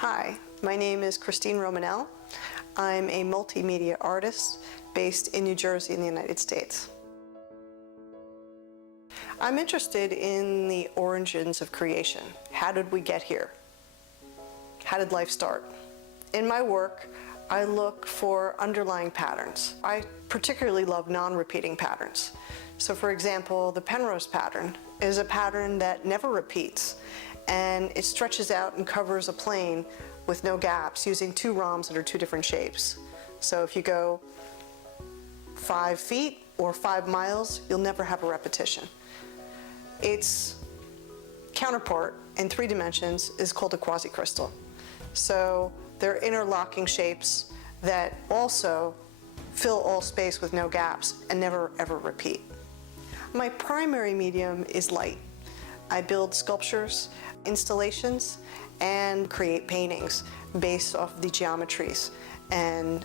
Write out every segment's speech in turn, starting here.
Hi, my name is Soccio Romanell. I'm a multimedia artist based in New Jersey in the United States. I'm interested in the origins of creation. How did we get here? How did life start? In my work, I look for underlying patterns. I particularly love non-repeating patterns. So for example, the penrose pattern is a pattern that never repeats, and it stretches out and covers a plane with no gaps using two ROMs that are two different shapes. So if you go 5 feet or 5 miles, you'll never have a repetition. Its counterpart in 3 dimensions is called a quasi crystal. So they're interlocking shapes that also fill all space with no gaps and never ever repeat. My primary medium is light. I build sculptures, installations, and create paintings based off the geometries and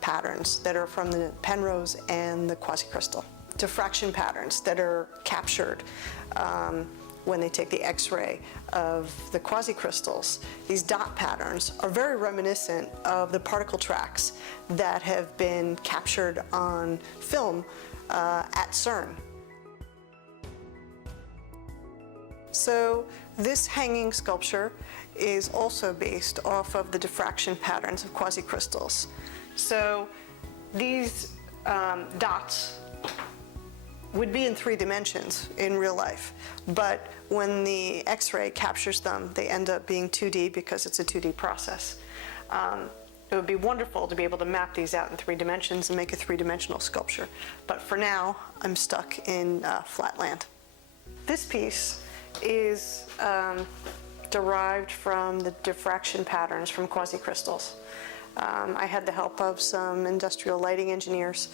patterns that are from the penrose and the quasi crystal. Diffraction patterns that are captured when they take the X-ray of the quasi crystals. These dot patterns are very reminiscent of the particle tracks that have been captured on film at CERN. So this hanging sculpture is also based off of the diffraction patterns of quasi crystals. So these dots would be in 3 dimensions in real life, but when the X-ray captures them, they end up being 2D because it's a 2D process. It would be wonderful to be able to map these out in 3 dimensions and make a 3-dimensional sculpture, but for now, I'm stuck in flat land. This piece is derived from the diffraction patterns from quasi crystals. I had the help of some industrial lighting engineers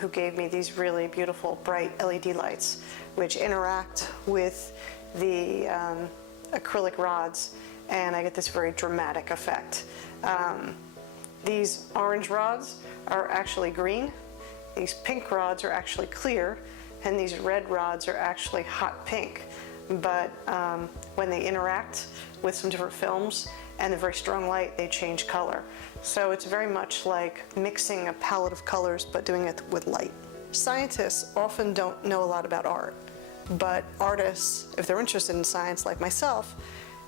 who gave me these really beautiful bright LED lights which interact with the acrylic rods, and I get this very dramatic effect. These orange rods are actually green, these pink rods are actually clear, and these red rods are actually hot pink. But when they interact with some different films and the very strong light, they change color. So it's very much like mixing a palette of colors but doing it with light. Scientists often don't know a lot about art, but artists, if they're interested in science like myself,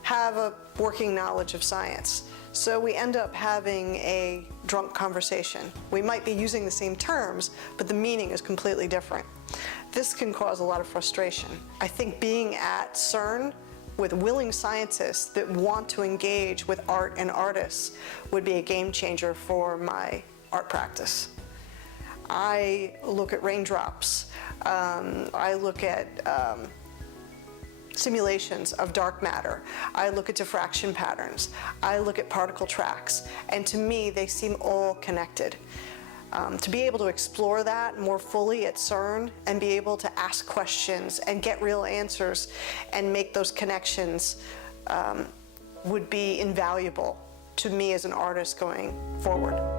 have a working knowledge of science. So we end up having a drunk conversation. We might be using the same terms, but the meaning is completely different. This can cause a lot of frustration. I think being at CERN with willing scientists that want to engage with art and artists would be a game changer for my art practice. I look at raindrops. I look at simulations of dark matter. I look at diffraction patterns. I look at particle tracks. And to me, they seem all connected. To be able to explore that more fully at CERN and be able to ask questions and get real answers and make those connections would be invaluable to me as an artist going forward.